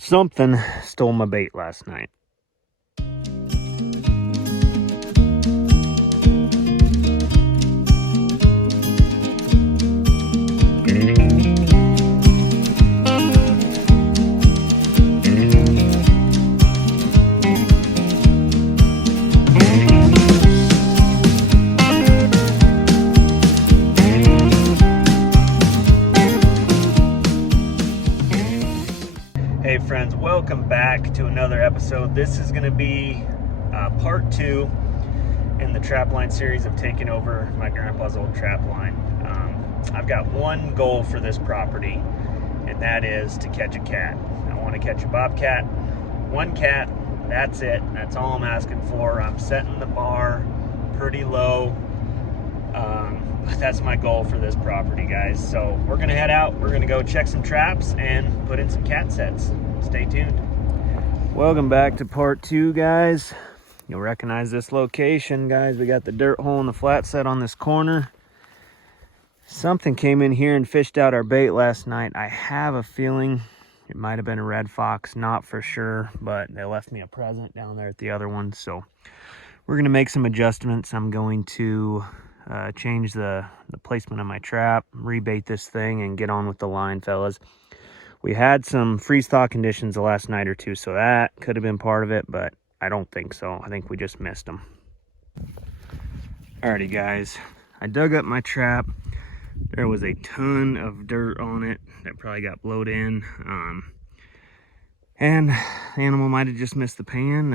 Something stole my bait last night. Hey friends, welcome back to another episode. This is going to be part 2 in the Trapline series of taking over my grandpa's old Trapline. I've got one goal for this property, and that is to catch a cat. I want to catch a bobcat, one cat, that's it. That's all I'm asking for. I'm setting the bar pretty low. That's my goal for this property, guys. So we're gonna head out, we're gonna go check some traps and put in some cat sets. Stay tuned. Welcome back to part 2, guys. You'll recognize this location, guys. We got the dirt hole and the flat set on this corner. Something came in here and fished out our bait last night. I have a feeling it might have been a red fox, not for sure, but they left me a present down there at the other one. So we're gonna make some adjustments. I'm going to change the placement of my trap, rebait this thing, and get on with the line, fellas. We had some freeze-thaw conditions the last night or two, so that could have been part of it, but I don't think so. I think we just missed them. Alrighty, guys. I dug up my trap. There was a ton of dirt on it that probably got blowed in. And the animal might have just missed the pan.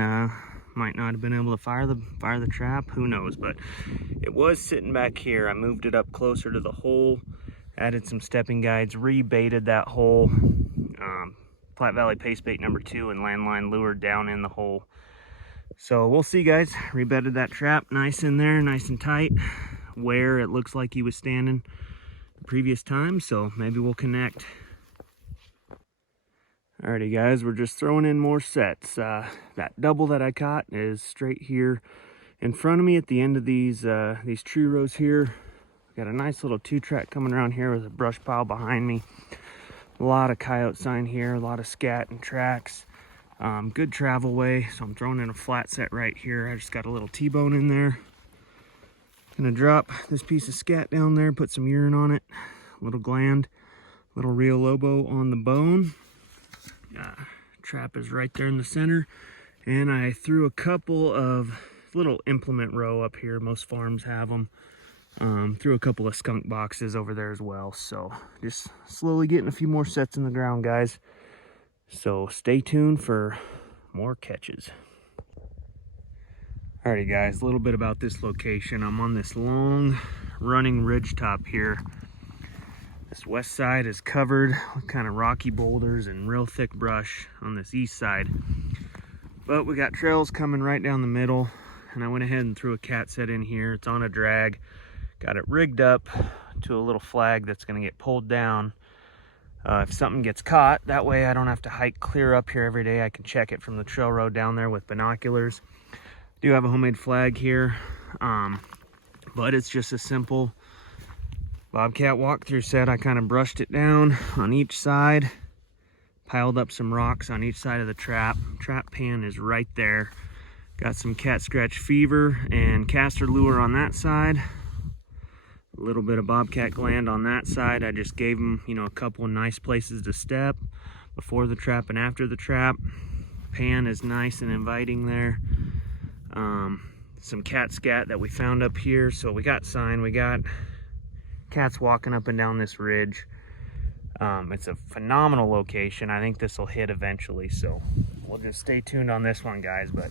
Might not have been able to fire the trap, who knows, but it was sitting back here. I moved it up closer to the hole, added some stepping guides, rebaited that hole, Platte Valley paste bait number 2 and landline lure down in the hole. So we'll see, guys. Rebedded that trap nice in there, nice and tight, where it looks like he was standing the previous time, so maybe we'll connect. Alrighty, guys, we're just throwing in more sets. That double that I caught is straight here in front of me at the end of these tree rows here. Got a nice little 2-track coming around here with a brush pile behind me. A lot of coyote sign here, a lot of scat and tracks. Good travel way, so I'm throwing in a flat set right here. I just got a little T-bone in there. Gonna drop this piece of scat down there, put some urine on it, a little gland, little Rio Lobo on the bone. Trap is right there in the center, and I threw a couple of little implement row up here. Most farms have them. Threw a couple of skunk boxes over there as well. So just slowly getting a few more sets in the ground, guys. So stay tuned for more catches. Alrighty, guys, a little bit about this location. I'm on this long running ridge top here. This west side is covered with kind of rocky boulders and real thick brush on this east side. But we got trails coming right down the middle, and I went ahead and threw a cat set in here. It's on a drag. Got it rigged up to a little flag that's going to get pulled down if something gets caught. That way I don't have to hike clear up here every day. I can check it from the trail road down there with binoculars. Do have a homemade flag here, but it's just a simple bobcat walkthrough set. I kind of brushed it down on each side, piled up some rocks on each side of the trap. Trap pan is right there. Got some cat scratch fever and castor lure on that side. A little bit of bobcat gland on that side. I just gave them, a couple of nice places to step before the trap and after the trap. Pan is nice and inviting there. Some cat scat that we found up here. So we got sign, we got cats walking up and down this ridge. It's a phenomenal location. I think this will hit eventually, so we'll just stay tuned on this one, guys. But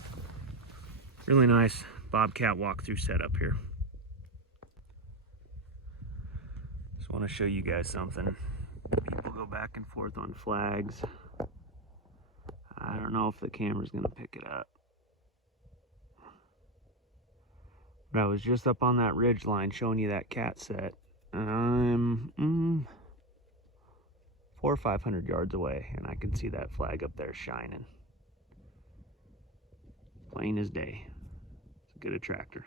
really nice bobcat walkthrough setup here. Just want to show you guys something. People go back and forth on flags. I don't know if the camera's gonna pick it up, but I was just up on that ridge line showing you that cat set. I'm 400 or 500 yards away, and I can see that flag up there shining. Plain as day. It's a good attractor.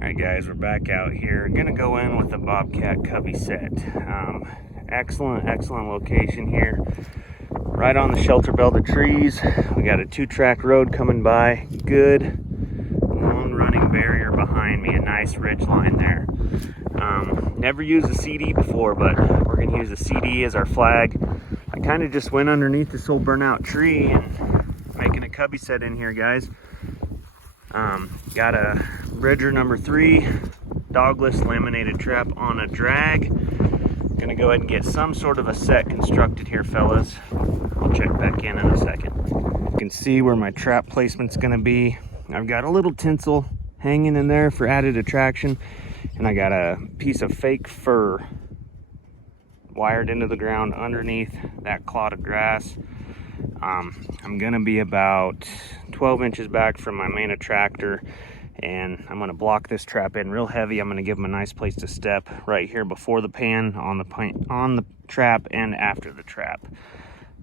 Alright, guys, we're back out here. Gonna go in with a bobcat cubby set. Excellent location here. right on the shelter belt of trees. We got a 2-track road coming by. Good long running barrier behind me, a nice ridge line there. Never used a CD before, but we're gonna use a CD as our flag. I kind of just went underneath this old burnout tree and making a cubby set in here, guys. Got a Bridger number 3 dogless laminated trap on a drag. Gonna go ahead and get some sort of a set constructed here, fellas. I'll check back in a second. You can see where my trap placement's gonna be. I've got a little tinsel hanging in there for added attraction, and I got a piece of fake fur wired into the ground underneath that clod of grass. I'm gonna be about 12 inches back from my main attractor, and I'm gonna block this trap in real heavy. I'm gonna give them a nice place to step right here before the pan, on the trap, and after the trap.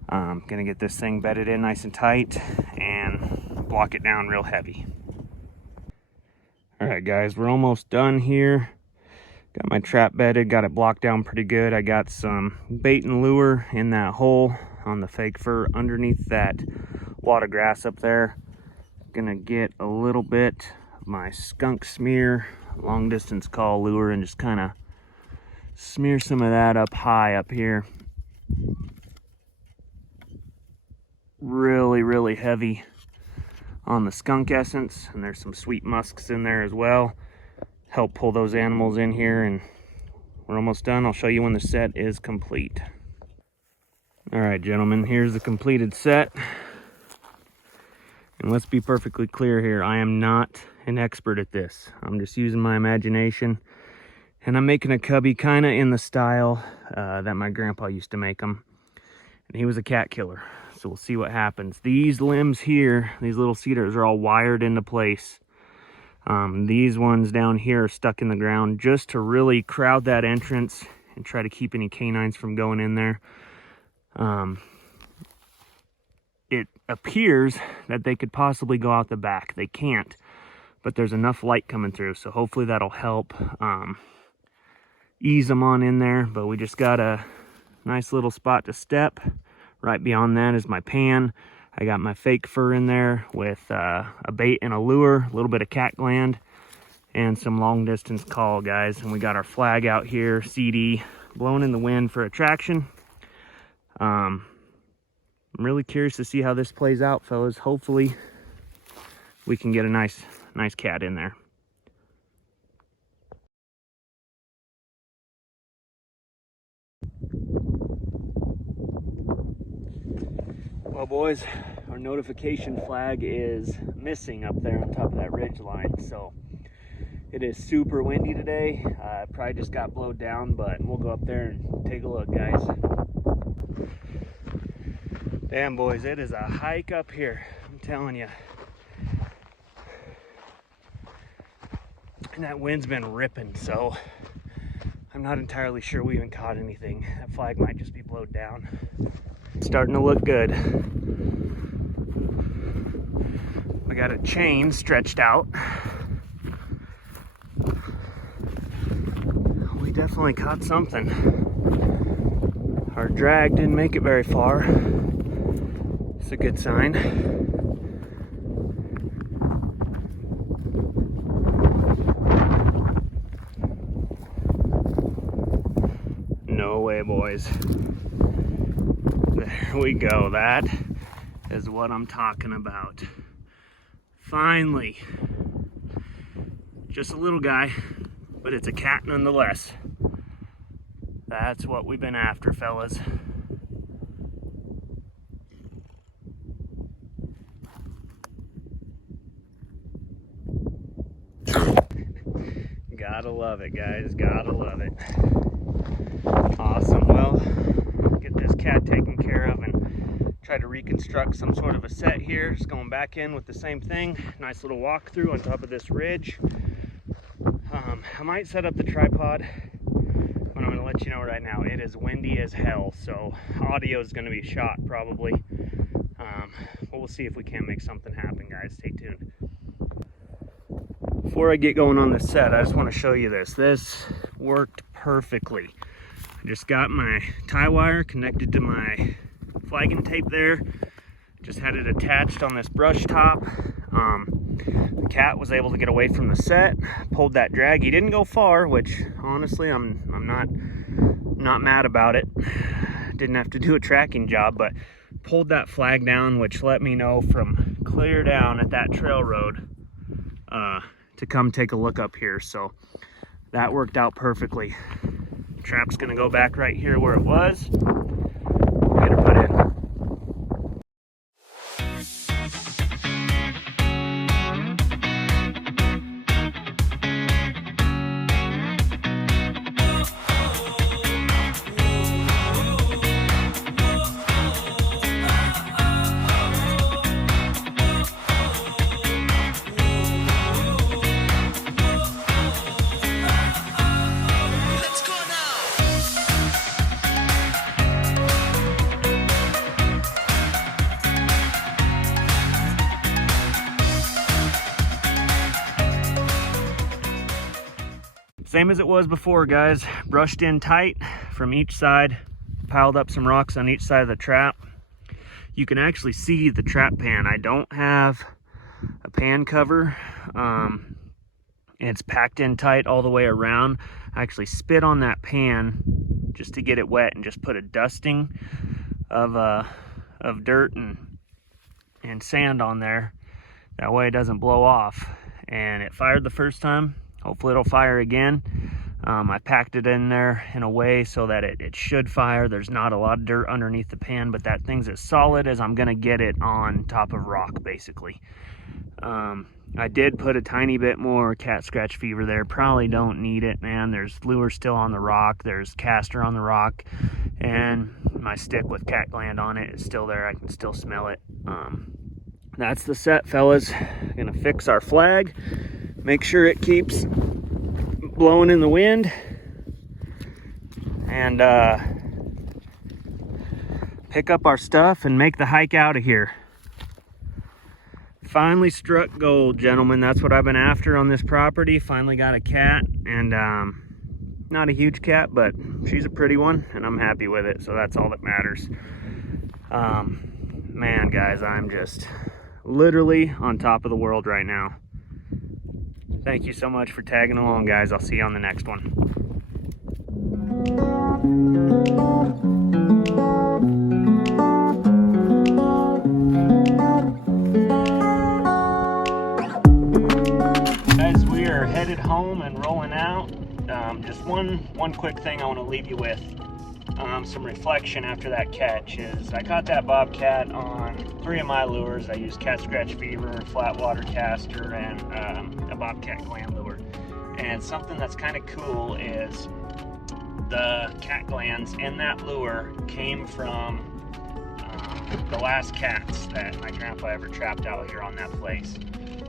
Gonna get this thing bedded in nice and tight and block it down real heavy. All right, guys, we're almost done here. Got my trap bedded, got it blocked down pretty good. I got some bait and lure in that hole on the fake fur underneath that wad of grass up there. Gonna get a little bit of my skunk smear long distance call lure and just kind of smear some of that up high up here. Really heavy on the skunk essence, and there's some sweet musks in there as well. Help pull those animals in here, and we're almost done. I'll show you when the set is complete. All right, gentlemen, here's the completed set. And let's be perfectly clear here, I am not an expert at this. I'm just using my imagination, and I'm making a cubby kind of in the style that my grandpa used to make them. And he was a cat killer, so we'll see what happens. These limbs here, these little cedars, are all wired into place. These ones down here are stuck in the ground just to really crowd that entrance and try to keep any canines from going in there. It appears that they could possibly go out the back. They can't, but there's enough light coming through, so hopefully that'll help ease them on in there. But we just got a nice little spot to step. Right beyond that is my pan. I got my fake fur in there with a bait and a lure, a little bit of cat gland, and some long distance call, guys. And we got our flag out here, CD, blowing in the wind for attraction. I'm really curious to see how this plays out, fellas. Hopefully we can get a nice cat in there. Well, boys, our notification flag is missing up there on top of that ridge line. So it is super windy today. Probably just got blowed down, but we'll go up there and take a look, guys. Damn, boys, it is a hike up here, I'm telling you. And that wind's been ripping, so I'm not entirely sure we even caught anything. That flag might just be blowed down. It's starting to look good. We got a chain stretched out. We definitely caught something. Our drag didn't make it very far. It's a good sign. No way, boys. There we go. That is what I'm talking about. Finally. Just a little guy, but it's a cat nonetheless. That's what we've been after, fellas. Gotta love it, guys. Gotta love it. Awesome. Well, get this cat taken care of and try to reconstruct some sort of a set here. Just going back in with the same thing. Nice little walkthrough on top of this ridge. I might set up the tripod, but I'm going to let you know right now, it is windy as hell, so audio is going to be shot probably. But we'll see if we can make something happen, guys. Stay tuned. Before I get going on this set, I just want to show you this. This worked perfectly. I just got my tie wire connected to my flagging tape there. Just had it attached on this brush top. The cat was able to get away from the set, pulled that drag. He didn't go far, which honestly I'm not mad about it. Didn't have to do a tracking job, but pulled that flag down, which let me know from clear down at that trail road to come take a look up here. So that worked out perfectly. Trap's gonna go back right here where it was. Get her put in. Same as it was before, guys. Brushed in tight from each side, piled up some rocks on each side of the trap. You can actually see the trap pan. I don't have a pan cover. It's packed in tight all the way around. I actually spit on that pan just to get it wet and just put a dusting of dirt and sand on there. That way it doesn't blow off. And it fired the first time. Hopefully it'll fire again. I packed it in there in a way so that it should fire. There's not a lot of dirt underneath the pan, but that thing's as solid as I'm gonna get it on top of rock, basically. I did put a tiny bit more cat scratch fever there. Probably don't need it, man. There's lure still on the rock. There's caster on the rock. And my stick with cat gland on it is still there. I can still smell it. That's the set, fellas. Gonna fix our flag. Make sure it keeps blowing in the wind, and pick up our stuff and make the hike out of here. Finally struck gold, gentlemen. That's what I've been after on this property. Finally got a cat, and not a huge cat, but she's a pretty one, and I'm happy with it, so that's all that matters. Man, guys, I'm just literally on top of the world right now. Thank you so much for tagging along, guys. I'll see you on the next one. Guys, we are headed home and rolling out. Just one quick thing I want to leave you with. Some reflection after that catch is I caught that bobcat on 3 of my lures. I used cat scratch fever, flat water caster, and a bobcat gland lure. And something that's kind of cool is the cat glands in that lure came from the last cats that my grandpa ever trapped out here on that place.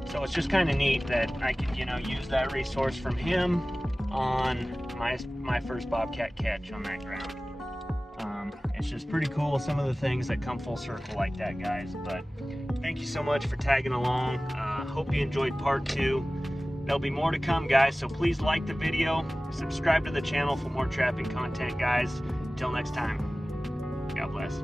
So it's just kind of neat that I could, use that resource from him on my first bobcat catch on that ground. It's just pretty cool, some of the things that come full circle like that, guys. But thank you so much for tagging along. Hope you enjoyed part 2. There'll be more to come, guys, so please like the video, subscribe to the channel for more trapping content, guys. Until next time, God bless.